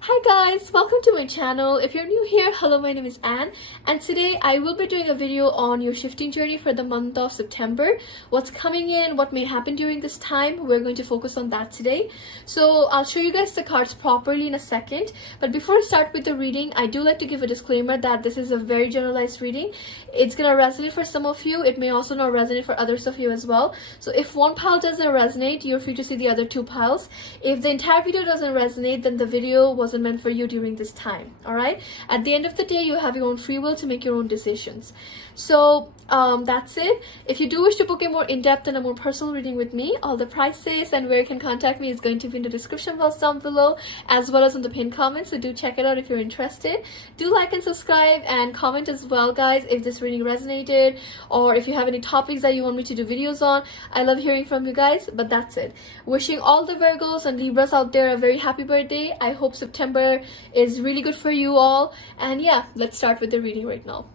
Hi guys, welcome to my channel. If you're new here, hello, my name is Anne, and today I will be doing a video on your shifting journey for the month of September. What's coming in, what may happen during this time, we're going to focus on that today. So I'll show you guys the cards properly in a second, but before I start with the reading, I do like to give a disclaimer that this is a very generalized reading. It's gonna resonate for some of you, it may also not resonate for others of you as well. So if one pile doesn't resonate, you're free to see the other two piles. If the entire video doesn't resonate, then the video wasn't meant for you during this time. All right, at the end of the day, you have your own free will to make your own decisions. So that's it. If you do wish to book a more in-depth and a more personal reading with me, all the prices and where you can contact me is going to be in the description box down below, as well as in the pinned comments, so do check it out if you're interested. Do like and subscribe and comment as well, guys, if this reading resonated, or if you have any topics that you want me to do videos on. I love hearing from you guys. But that's it. Wishing all the Virgos and Libras out there a very happy birthday. I hope September is really good for you all, and yeah, let's start with the reading right now.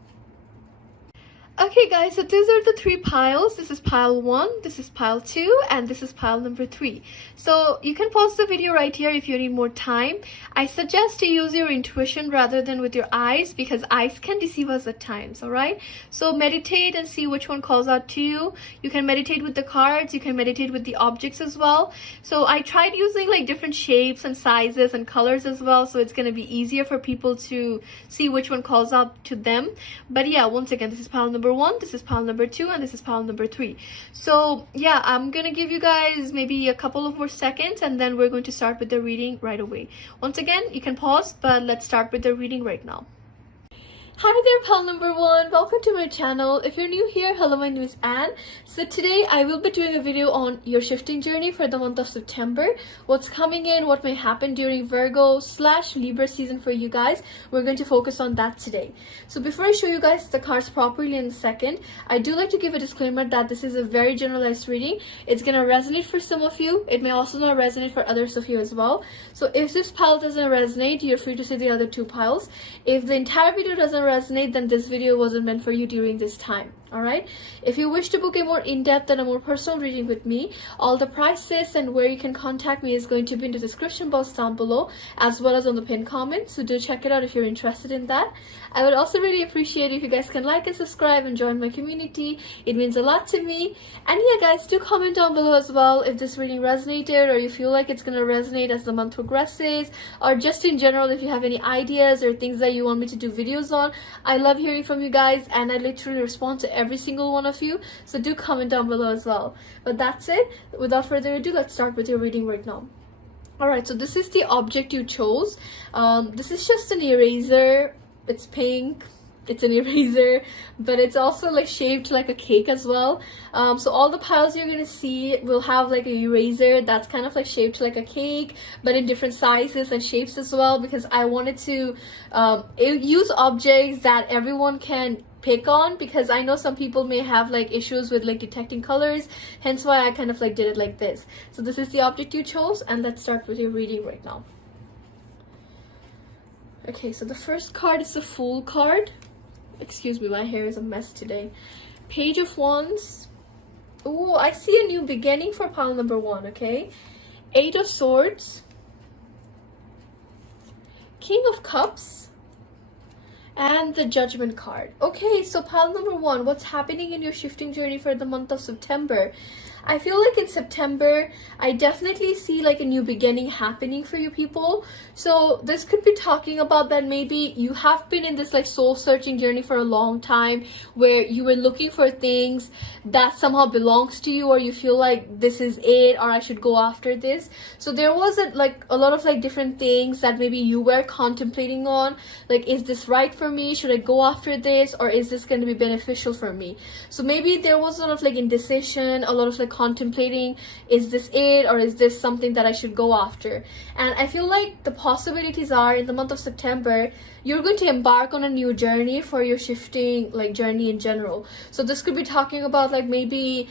Okay guys, so these are the three piles. This is pile 1, this is pile 2, and this is pile number 3. So you can pause the video right here if you need more time. I suggest to use your intuition rather than with your eyes, because eyes can deceive us at times. Alright, so meditate and see which one calls out to you. You can meditate with the cards, you can meditate with the objects as well. So I tried using like different shapes and sizes and colors as well, so it's going to be easier for people to see which one calls out to them. But yeah, once again, this is pile number 1, this is pile number 2, and this is pile number 3. So yeah, I'm gonna give you guys maybe a couple of more seconds, and then we're going to start with the reading right away. Once again, you can pause, but let's start with the reading right now. Hi there, pile number 1, welcome to my channel. If you're new here, hello, my name is Anne. So today I will be doing a video on your shifting journey for the month of September. What's coming in, what may happen during Virgo/Libra season for you guys. We're going to focus on that today. So before I show you guys the cards properly in a second, I do like to give a disclaimer that this is a very generalized reading. It's gonna resonate for some of you, it may also not resonate for others of you as well. So if this pile doesn't resonate, you're free to see the other two piles. If the entire video doesn't resonate, then this video wasn't meant for you during this time. Alright, if you wish to book a more in-depth and a more personal reading with me, all the prices and where you can contact me is going to be in the description box down below, as well as on the pinned comment, so do check it out if you're interested in that. I would also really appreciate if you guys can like and subscribe and join my community. It means a lot to me. And yeah guys, do comment down below as well if this reading resonated, or you feel like it's gonna resonate as the month progresses, or just in general if you have any ideas or things that you want me to do videos on. I love hearing from you guys, and I literally respond to every single one of you, so do comment down below as well. But that's it. Without further ado, let's start with your reading right now. Alright, so this is the object you chose. This is just an eraser. It's pink, it's an eraser, but it's also like shaped like a cake as well. So all the piles you're gonna see will have like a eraser that's kind of like shaped like a cake, but in different sizes and shapes as well, because I wanted to use objects that everyone can pick on, because I know some people may have like issues with like detecting colors, hence why I kind of like did it like this. So this is the object you chose, and let's start with your reading right now. Okay, so the first card is the Fool card. Excuse me, my hair is a mess today. Page of Wands. Oh, I see a new beginning for pile number 1. Okay, 8 of Swords, King of Cups, and the Judgment card. Okay, so pile number 1, what's happening in your shifting journey for the month of September? I feel like in September, I definitely see like a new beginning happening for you people. So this could be talking about that maybe you have been in this like soul searching journey for a long time, where you were looking for things that somehow belongs to you, or you feel like this is it, or I should go after this. So there was a lot of like different things that maybe you were contemplating on, like, is this right for me? Should I go after this, or is this going to be beneficial for me? So maybe there was a lot of like indecision, a lot of like contemplating, is this it, or is this something that I should go after? And I feel like the possibilities are, in the month of September, you're going to embark on a new journey for your shifting like journey in general. So this could be talking about like maybe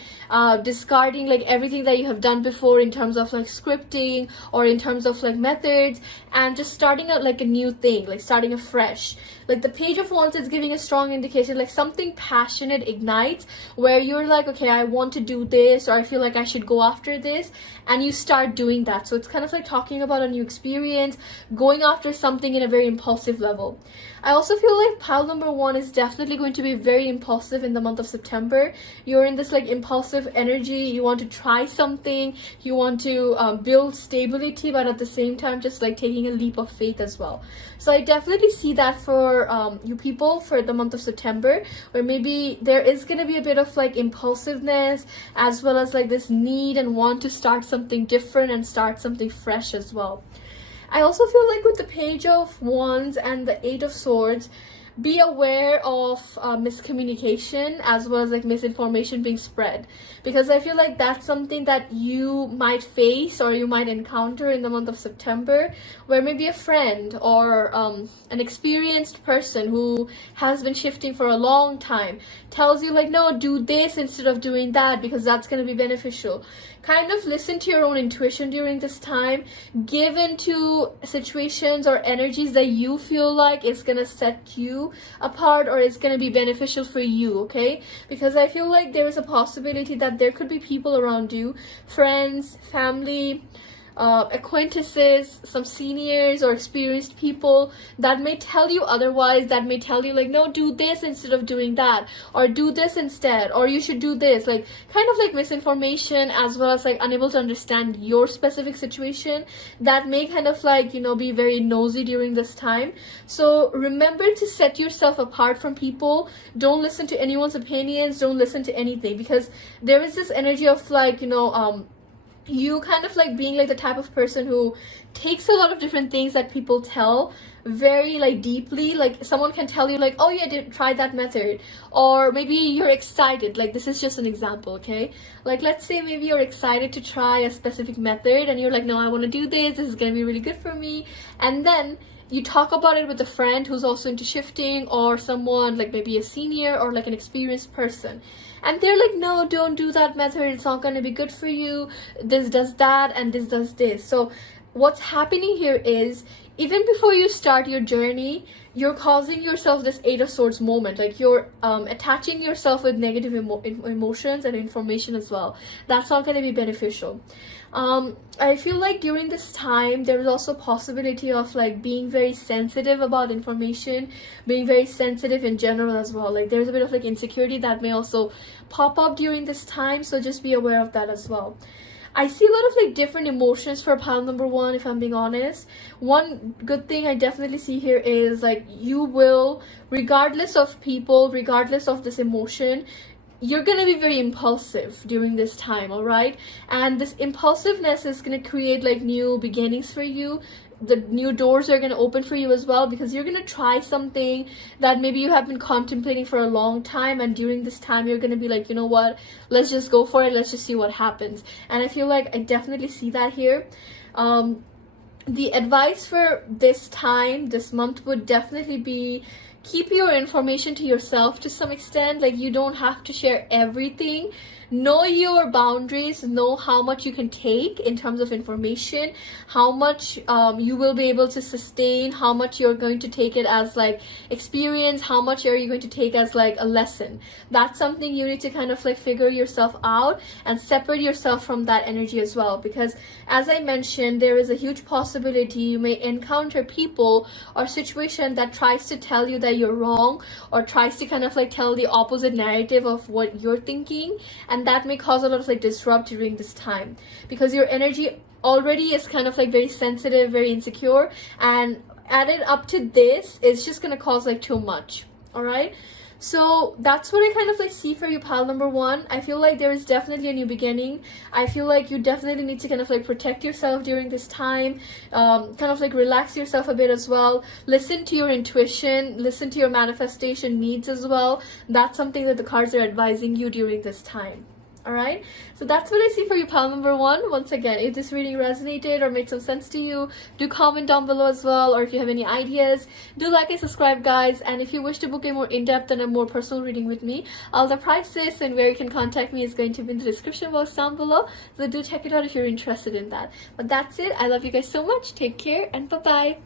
discarding like everything that you have done before in terms of like scripting, or in terms of like methods, and just starting out like a new thing, like starting afresh. Like the Page of Wands is giving a strong indication, like something passionate ignites where you're like, okay, I want to do this, or I feel like I should go after this, and you start doing that. So it's kind of like talking about a new experience, going after something in a very impulsive level. I also feel like pile number 1 is definitely going to be very impulsive in the month of September. You're in this like impulsive energy. You want to try something. You want to build stability, but at the same time, just like taking a leap of faith as well. So I definitely see that for you people for the month of September, where maybe there is going to be a bit of like impulsiveness, as well as like this need and want to start something different and start something fresh as well. I also feel like with the Page of Wands and the Eight of Swords, be aware of miscommunication as well as like misinformation being spread, because I feel like that's something that you might face or you might encounter in the month of September, where maybe a friend or an experienced person who has been shifting for a long time tells you like, no, do this instead of doing that because that's going to be beneficial. Kind of listen to your own intuition during this time. Give into situations or energies that you feel like it's gonna set you apart or it's gonna be beneficial for you, okay? Because I feel like there is a possibility that there could be people around you, friends, family, acquaintances, some seniors or experienced people that may tell you otherwise, that may tell you like, no, do this instead of doing that, or do this instead, or you should do this, like kind of like misinformation, as well as like unable to understand your specific situation, that may kind of like, you know, be very nosy during this time. So remember to set yourself apart from people. Don't listen to anyone's opinions, don't listen to anything, because there is this energy of like, you know, you kind of like being like the type of person who takes a lot of different things that people tell very like deeply. Like someone can tell you like, oh yeah, did try that method, or maybe you're excited, like this is just an example, okay? Like let's say maybe you're excited to try a specific method and you're like, no, I want to do this is gonna be really good for me, and then you talk about it with a friend who's also into shifting, or someone like maybe a senior or like an experienced person, and they're like, no, don't do that method, it's not going to be good for you, this does that and this does this. So what's happening here is, even before you start your journey, you're causing yourself this Eight of Swords moment, like you're attaching yourself with negative emotions and information as well. That's not going to be beneficial. I feel like during this time there is also possibility of like being very sensitive about information, being very sensitive in general as well. Like there's a bit of like insecurity that may also pop up during this time, so just be aware of that as well. I see a lot of like different emotions for pile number 1, if I'm being honest. One good thing I definitely see here is like you will, regardless of people, regardless of this emotion, you're going to be very impulsive during this time, all right? And this impulsiveness is going to create like new beginnings for you. The new doors are going to open for you as well, because you're going to try something that maybe you have been contemplating for a long time, and during this time you're going to be like, you know what, let's just go for it, let's just see what happens. And I feel like I definitely see that here. The advice for this time, this month, would definitely be keep your information to yourself to some extent. Like you don't have to share everything. Know your boundaries, know how much you can take in terms of information, how much you will be able to sustain, how much you're going to take it as like experience, how much are you going to take as like a lesson. That's something you need to kind of like figure yourself out and separate yourself from that energy as well, because as I mentioned, there is a huge possibility you may encounter people or situation that tries to tell you that you're wrong, or tries to kind of like tell the opposite narrative of what you're thinking, and that may cause a lot of like disrupt during this time, because your energy already is kind of like very sensitive, very insecure, and added up to this, it's just gonna cause like too much. All right, so that's what I kind of like see for you, pile number 1. I feel like there is definitely a new beginning. I feel like you definitely need to kind of like protect yourself during this time, kind of like relax yourself a bit as well. Listen to your intuition, listen to your manifestation needs as well. That's something that the cards are advising you during this time. All right, so that's what I see for you, pile number 1. Once again, if this reading resonated or made some sense to you, do comment down below as well, or if you have any ideas, do like and subscribe, guys. And if you wish to book a more in-depth and a more personal reading with me, all the prices and where you can contact me is going to be in the description box down below, so do check it out if you're interested in that. But that's it. I love you guys so much. Take care and bye-bye.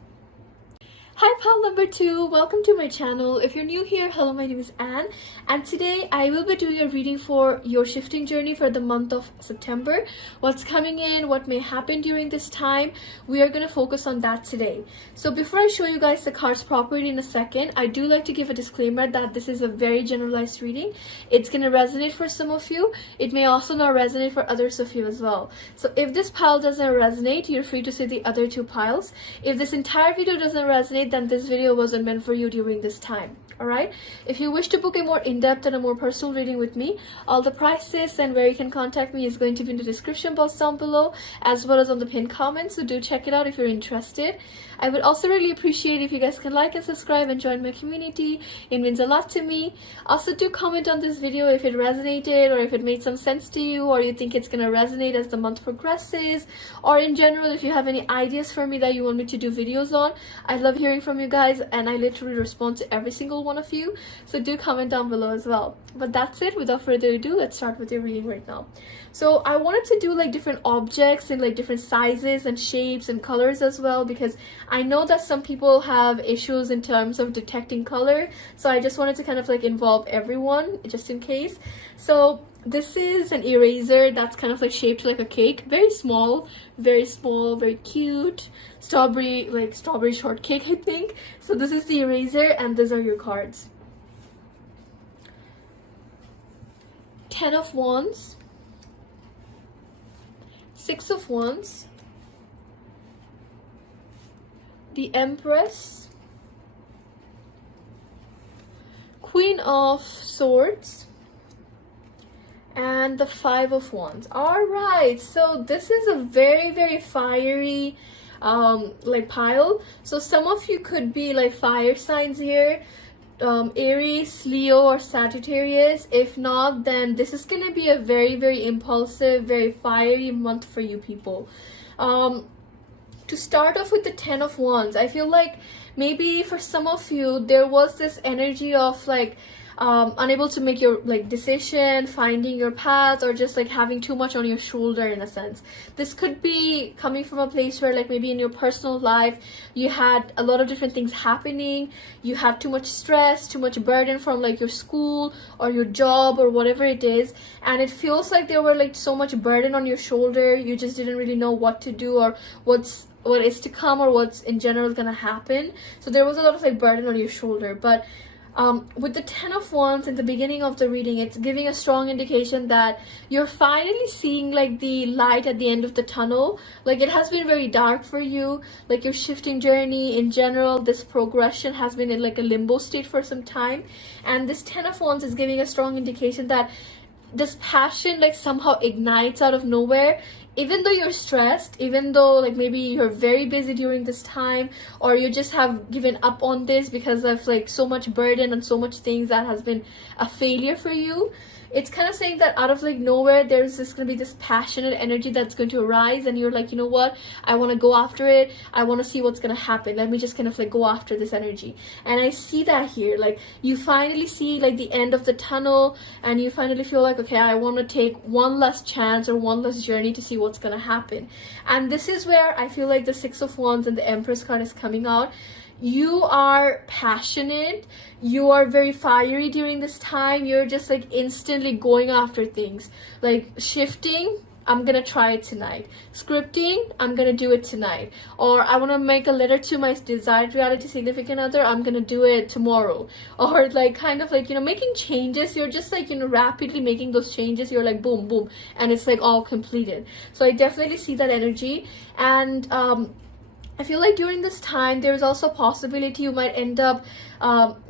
Hi pal number 2, welcome to my channel. If you're new here, hello, my name is Anne, and today I will be doing a reading for your shifting journey for the month of September. What's coming in, what may happen during this time, we are going to focus on that today. So before I show you guys the cards properly in a second, I do like to give a disclaimer that this is a very generalized reading. It's going to resonate for some of you. It may also not resonate for others of you as well. So if this pile doesn't resonate, you're free to see the other 2 piles. If this entire video doesn't resonate, then this video wasn't meant for you during this time. Alright, if you wish to book a more in-depth and a more personal reading with me, all the prices and where you can contact me is going to be in the description box down below, as well as on the pinned comment, so do check it out if you're interested. I would also really appreciate if you guys can like and subscribe and join my community. It means a lot to me. Also, do comment on this video if it resonated or if it made some sense to you, or you think it's gonna resonate as the month progresses, or in general if you have any ideas for me that you want me to do videos on. I love hearing from you guys, and I literally respond to every single one of you, so do comment down below as well. But that's it, without further ado, let's start with your reading right now. So I wanted to do like different objects in like different sizes and shapes and colors as well, because I know that some people have issues in terms of detecting color, so I just wanted to kind of like involve everyone just in case. So this is an eraser that's kind of like shaped like a cake, very small, very cute, strawberry shortcake, I think. So this is the eraser, and these are your cards. 10 of Wands, 6 of Wands, the Empress, Queen of Swords, and the 5 of Wands. All right, so this is a very fiery like pile. So some of you could be like fire signs here, Aries, Leo, or Sagittarius. If not, then this is gonna be a very impulsive, very fiery month for you people. To start off with the 10 of Wands, I feel like maybe for some of you there was this energy of like unable to make your like decision, finding your path, or just like having too much on your shoulder in a sense. This could be coming from a place where like maybe in your personal life you had a lot of different things happening, you have too much stress, too much burden from like your school or your job or whatever it is, and it feels like there were like so much burden on your shoulder, you just didn't really know what to do or what is to come or what's in general gonna happen. So there was a lot of like burden on your shoulder. But with the 10 of Wands in the beginning of the reading, it's giving a strong indication that you're finally seeing like the light at the end of the tunnel. Like it has been very dark for you, like your shifting journey in general, this progression has been in like a limbo state for some time, and this 10 of Wands is giving a strong indication that this passion like somehow ignites out of nowhere. Even though you're stressed, even though like maybe you're very busy during this time, or you just have given up on this because of like so much burden and so much things that has been a failure for you, it's kind of saying that out of like nowhere there's just gonna be this passionate energy that's going to arise, and you're like, you know what, I want to go after it, I want to see what's gonna happen, let me just kind of like go after this energy. And I see that here, like you finally see like the end of the tunnel, and you finally feel like, okay, I want to take one last chance or one last journey to see what's gonna happen. And this is where I feel like the 6 of Wands and the Empress card is coming out. You are passionate, you are very fiery during this time, you're just like instantly going after things, like shifting, I'm gonna try it tonight, scripting, I'm gonna do it tonight, or I want to make a letter to my desired reality significant other, I'm gonna do it tomorrow, or like kind of like, you know, making changes. You're just like, you know, rapidly making those changes, you're like boom and it's like all completed. So I definitely see that energy. And I feel like during this time there's also a possibility you might end up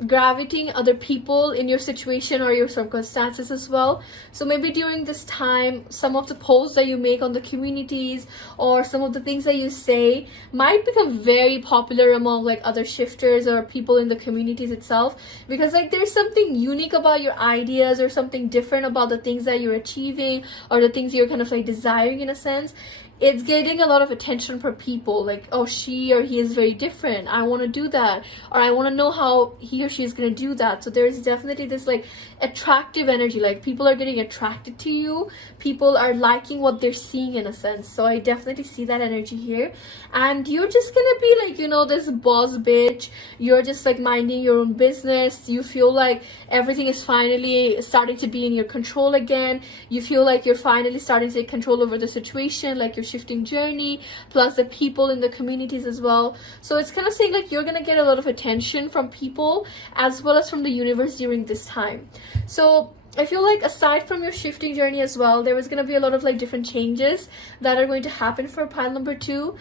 gravitating other people in your situation or your circumstances as well. So maybe during this time some of the posts that you make on the communities or some of the things that you say might become very popular among like other shifters or people in the communities itself, because like there's something unique about your ideas or something different about the things that you're achieving or the things you're kind of like desiring in a sense. it's getting a lot of attention from people, like, oh, she or he is very different, I want to do that, or I want to know how he or she is going to do that. So there's definitely this like attractive energy, like people are getting attracted to you, people are liking what they're seeing in a sense. So I definitely see that energy here, and you're just gonna be like, you know, this boss bitch, you're just like minding your own business, you feel like everything is finally starting to be in your control again, you feel like you're finally starting to take control over the situation, like your shifting journey plus the people in the communities as well. So it's kind of saying like you're gonna get a lot of attention from people as well as from the universe during this time. So I feel like aside from your shifting journey as well, there is going to be a lot of like different changes that are going to happen for pile number 2.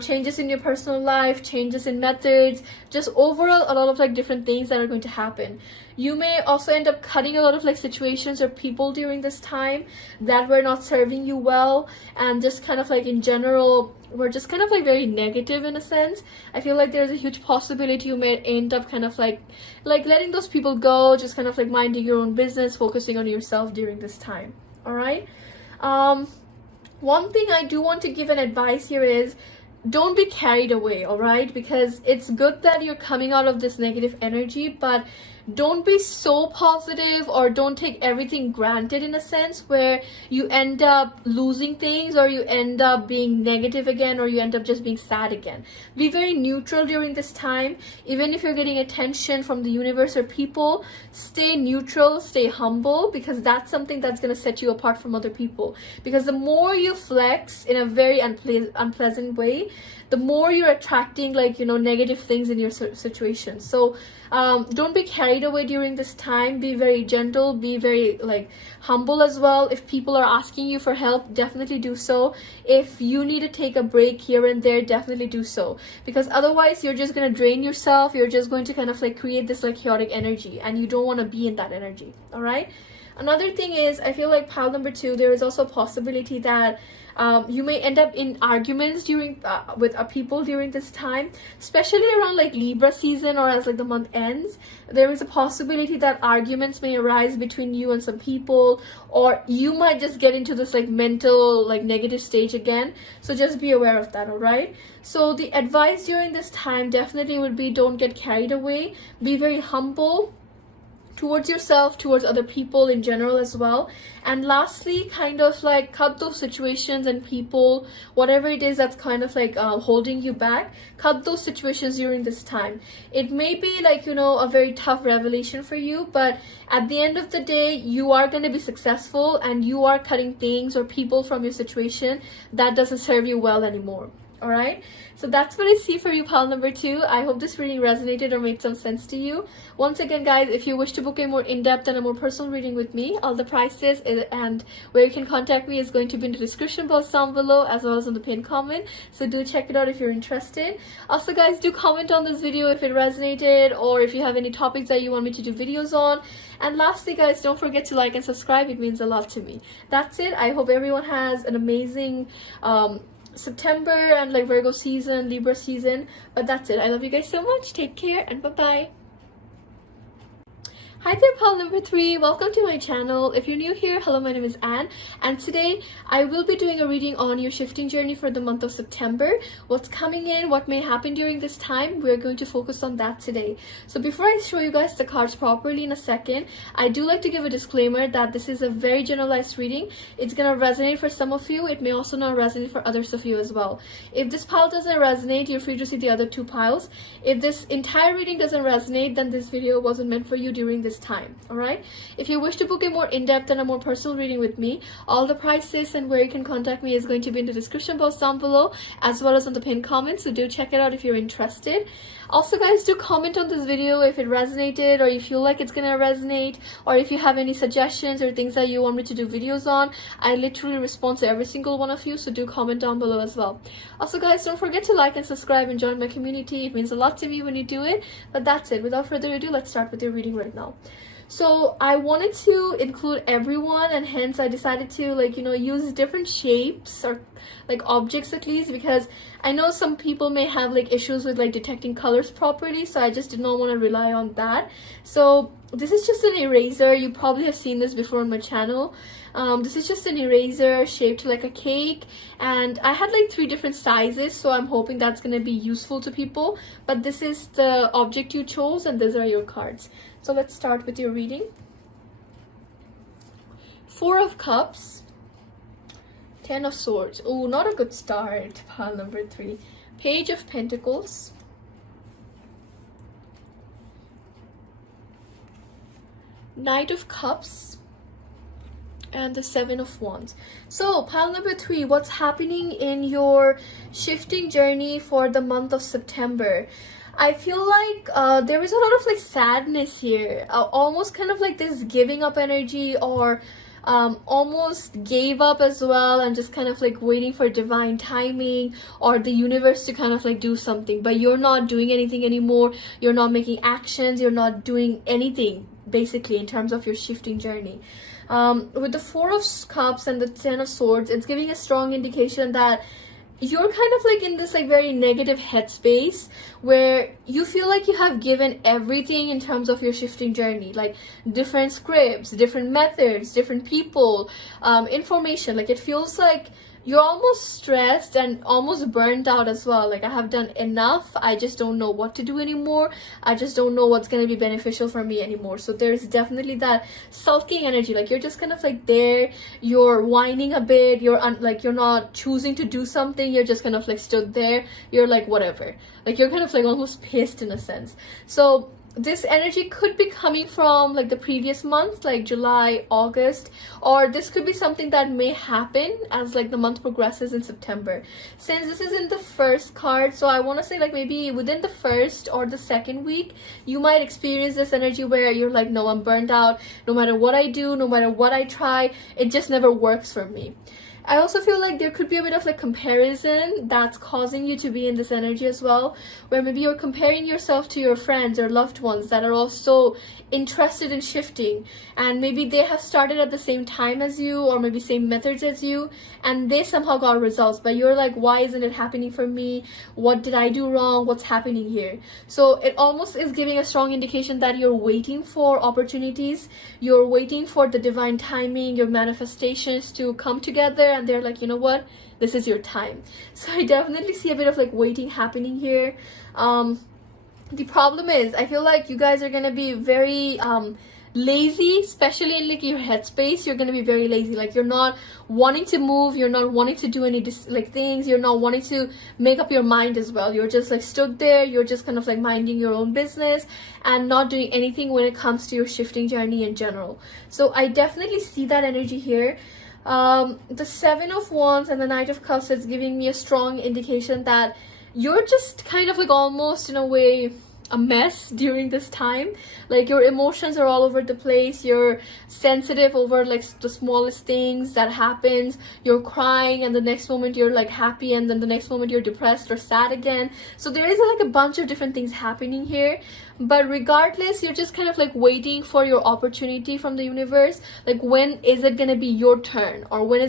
Changes in your personal life, changes in methods, just overall a lot of like different things that are going to happen. You may also end up cutting a lot of like situations or people during this time that were not serving you well, and just kind of like in general were just kind of like very negative in a sense. I feel like there's a huge possibility you may end up kind of like letting those people go, just kind of like minding your own business, focusing on yourself during this time. All right. One thing I do want to give an advice here is don't be carried away, all right? Because it's good that you're coming out of this negative energy, but don't be so positive, or don't take everything granted in a sense where you end up losing things, or you end up being negative again, or you end up just being sad again. Be very neutral during this time. Even if you're getting attention from the universe or people, stay neutral, stay humble, because that's something that's going to set you apart from other people. Because the more you flex in a very unpleasant way, the more you're attracting like, you know, negative things in your situation. So don't be carried away during this time. Be very gentle, be very like humble as well. If people are asking you for help, definitely do so. If you need to take a break here and there, definitely do so, because otherwise you're just going to drain yourself. You're just going to kind of like create this like chaotic energy, and you don't want to be in that energy. All right. Another thing is, I feel like pile number 2, there is also a possibility that you may end up in arguments during with people during this time, especially around like Libra season or as like the month ends. There is a possibility that arguments may arise between you and some people, or you might just get into this like mental like negative stage again. So just be aware of that. All right. So the advice during this time definitely would be, don't get carried away. Be very humble towards yourself, towards other people in general as well. And lastly, kind of like cut those situations and people, whatever it is that's kind of like holding you back, cut those situations during this time. It may be like, you know, a very tough revelation for you, but at the end of the day, you are going to be successful, and you are cutting things or people from your situation that doesn't serve you well anymore. All right, so that's what I see for you, pile number 2. I hope this reading resonated or made some sense to you. Once again, guys, if you wish to book a more in-depth and a more personal reading with me, all the prices and where you can contact me is going to be in the description box down below, as well as on the pinned comment. So do check it out if you're interested. Also, guys, do comment on this video if it resonated, or if you have any topics that you want me to do videos on. And lastly, guys, don't forget to like and subscribe. It means a lot to me. That's it. I hope everyone has an amazing September and like Virgo season, Libra season. But that's it. I love you guys so much. Take care and bye-bye. Hi there, pile number 3. Welcome to my channel. If you're new here, hello, my name is Anne, and today I will be doing a reading on your shifting journey for the month of September. What's coming in, what may happen during this time, we're going to focus on that today. So before I show you guys the cards properly in a second, I do like to give a disclaimer that this is a very generalized reading. It's gonna resonate for some of you. It may also not resonate for others of you as well. If this pile doesn't resonate, you're free to see the other 2 piles. If this entire reading doesn't resonate, then this video wasn't meant for you during this time. All right, if you wish to book a more in-depth and a more personal reading with me, all the prices and where you can contact me is going to be in the description box down below, as well as on the pinned comment. So do check it out if you're interested. Also, guys, do comment on this video if it resonated, or you feel like it's gonna resonate, or if you have any suggestions or things that you want me to do videos on. I literally respond to every single one of you, so do comment down below as well. Also, guys, don't forget to like and subscribe and join my community. It means a lot to me when you do it. But that's it. Without further ado, let's start with your reading right now. So I wanted to include everyone, and hence I decided to like, you know, use different shapes or like objects at least, because I know some people may have like issues with like detecting colors properly, so I just did not want to rely on that. So this is just an eraser. You probably have seen this before on my channel. This is just an eraser shaped like a cake, and I had like 3 different sizes, so I'm hoping that's gonna be useful to people. But this is the object you chose, and these are your cards. So let's start with your reading. 4 of Cups, 10 of Swords. Oh, not a good start. Pile number 3. Page of Pentacles, Knight of Cups, and the 7 of Wands. So pile number 3, what's happening in your shifting journey for the month of September? I feel like there is a lot of like sadness here, almost kind of like this giving up energy, or almost gave up as well, and just kind of like waiting for divine timing or the universe to kind of like do something, but you're not doing anything anymore. You're not making actions, you're not doing anything basically in terms of your shifting journey. With the 4 of Cups and the 10 of Swords, it's giving a strong indication that you're kind of like in this like very negative headspace where you feel like you have given everything in terms of your shifting journey, like different scripts, different methods, different people, information. Like it feels like you're almost stressed and almost burnt out as well. Like, I have done enough, I just don't know what to do anymore, I just don't know what's going to be beneficial for me anymore. So there's definitely that sulking energy, like you're just kind of like there, you're whining a bit, you're like you're not choosing to do something, you're just kind of like stood there, you're like whatever, like you're kind of like almost pissed in a sense. So this energy could be coming from like the previous month, like July, August, or this could be something that may happen as like the month progresses in September. Since this is in the first card, so I want to say like maybe within the first or the second week, you might experience this energy where you're like, no, I'm burned out. No matter what I do, no matter what I try, it just never works for me. I also feel like there could be a bit of like comparison that's causing you to be in this energy as well, where maybe you're comparing yourself to your friends or loved ones that are also interested in shifting, and maybe they have started at the same time as you, or maybe same methods as you, and they somehow got results, but you're like, why isn't it happening for me? What did I do wrong? What's happening here? So it almost is giving a strong indication that you're waiting for opportunities, you're waiting for the divine timing, your manifestations to come together, and they're like, you know what, this is your time. So I definitely see a bit of like waiting happening here. The problem is, I feel like you guys are gonna be very lazy, especially in like your headspace. You're gonna be very lazy, like you're not wanting to move, you're not wanting to do any things, you're not wanting to make up your mind as well. You're just like stood there, you're just kind of like minding your own business and not doing anything when it comes to your shifting journey in general. So I definitely see that energy here. The 7 of Wands and the Knight of Cups is giving me a strong indication that you're just kind of like almost in a way a mess during this time. Like your emotions are all over the place, you're sensitive over like the smallest things that happens, you're crying and the next moment you're like happy, and then the next moment you're depressed or sad again. So there is like a bunch of different things happening here, but regardless, you're just kind of like waiting for your opportunity from the universe. Like, when is it gonna be your turn, or when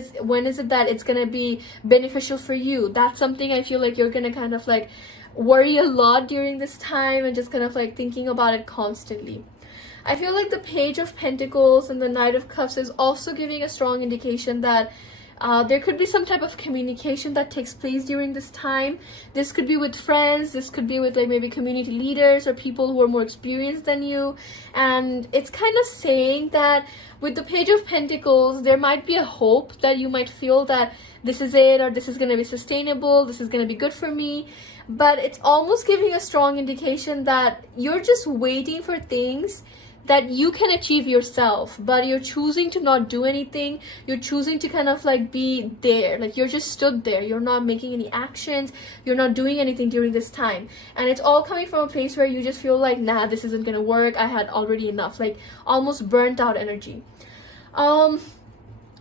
is it that it's gonna be beneficial for you? That's something I feel like you're gonna kind of like worry a lot during this time, and just kind of like thinking about it constantly. I feel like the Page of Pentacles and the Knight of Cups is also giving a strong indication that there could be some type of communication that takes place during this time. This could be with friends, this could be with like maybe community leaders or people who are more experienced than you, and it's kind of saying that with the Page of Pentacles, there might be a hope that you might feel that this is it, or this is going to be sustainable, this is going to be good for me. But it's almost giving a strong indication that you're just waiting for things that you can achieve yourself, but you're choosing to not do anything. You're choosing to kind of like be there, like you're just stood there, you're not making any actions, you're not doing anything during this time, and it's all coming from a place where you just feel like, nah, this isn't gonna work, I had already enough, like almost burnt out energy.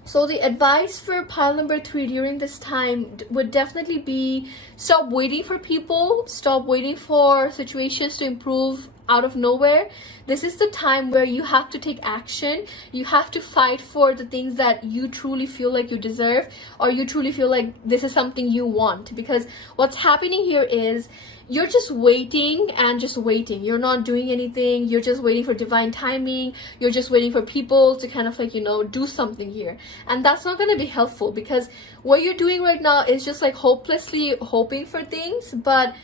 So the advice for pile number 3 during this time would definitely be stop waiting for people, stop waiting for situations to improve out of nowhere. This is the time where you have to take action. You have to fight for the things that you truly feel like you deserve, or you truly feel like this is something you want. Because what's happening here is you're just waiting and just waiting. You're not doing anything. You're just waiting for divine timing. You're just waiting for people to kind of like, do something here. And that's not going to be helpful, because what you're doing right now is just like hopelessly hoping for things. But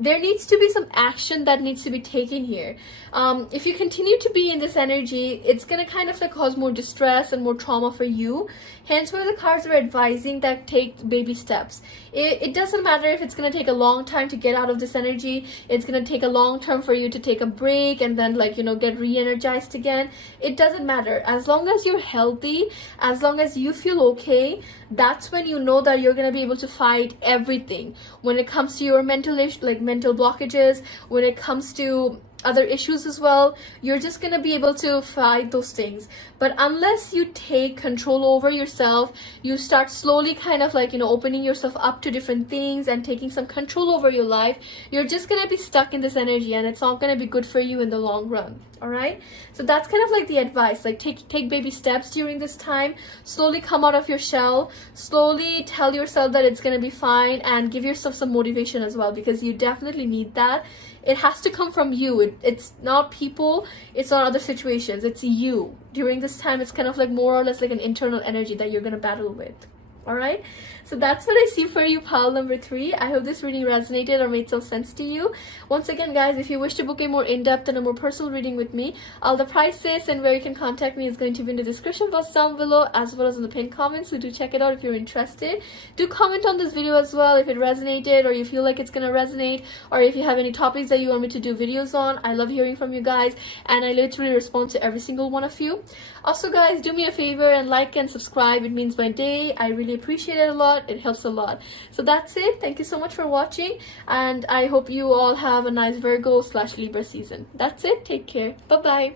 there needs to be some action that needs to be taken here. If you continue to be in this energy, it's gonna kind of like cause more distress and more trauma for you. Hence where the cards are advising that take baby steps. It doesn't matter if it's gonna take a long time to get out of this energy. It's gonna take a long term for you to take a break and then get re-energized again. It doesn't matter. As long as you're healthy, as long as you feel okay, that's when you know that you're gonna be able to fight everything. When it comes to your mental mental blockages, when it comes to other issues as well, you're just gonna be able to fight those things. But unless you take control over yourself, you start slowly kind of opening yourself up to different things and taking some control over your life, you're just gonna be stuck in this energy, and it's not gonna be good for you in the long run. All right, so that's kind of like the advice. Like take baby steps during this time. Slowly come out of your shell. Slowly tell yourself that it's gonna be fine, and give yourself some motivation as well, because you definitely need that. It has to come from you. It's not people, it's not other situations, it's you. During this time, it's kind of like more or less like an internal energy that you're gonna battle with. All right, so that's what I see for you, pile number 3. I hope this reading resonated or made some sense to you. Once again, guys, if you wish to book a more in-depth and a more personal reading with me, all the prices and where you can contact me is going to be in the description box down below, as well as in the pinned comments, so do check it out if you're interested. Do comment on this video as well if it resonated, or you feel like it's gonna resonate, or if you have any topics that you want me to do videos on. I love hearing from you guys, and I literally respond to every single one of you. Also, guys, do me a favor and like and subscribe. It means my day. I really appreciate it a lot. It helps a lot. So that's it. Thank you so much for watching, and I hope you all have a nice Virgo/Libra season. That's it. Take care. Bye-bye.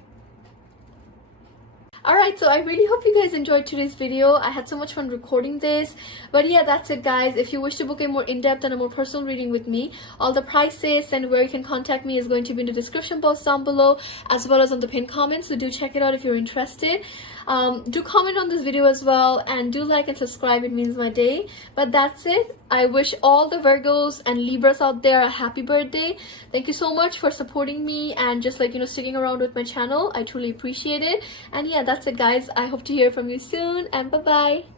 Alright, so I really hope you guys enjoyed today's video. I had so much fun recording this. But yeah, that's it, guys. If you wish to book a more in-depth and a more personal reading with me, all the prices and where you can contact me is going to be in the description box down below, as well as on the pinned comments, so do check it out if you're interested. Do comment on this video as well, and do like and subscribe. It means my day. But that's it. I wish all the Virgos and Libras out there a happy birthday. Thank you so much for supporting me and just sticking around with my channel. I truly appreciate it. And yeah, that's it, guys. I hope to hear from you soon, and bye bye.